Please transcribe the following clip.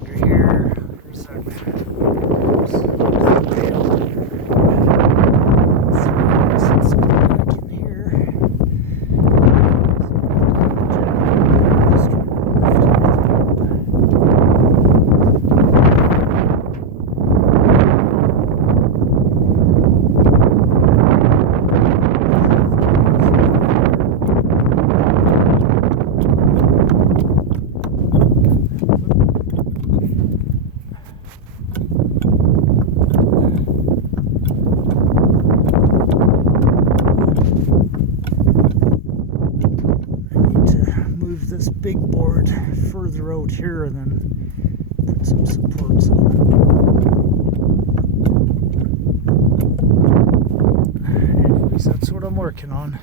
Under here, there's our in here. This big board further out here and then put some supports on it. Anyways, that's what I'm working on.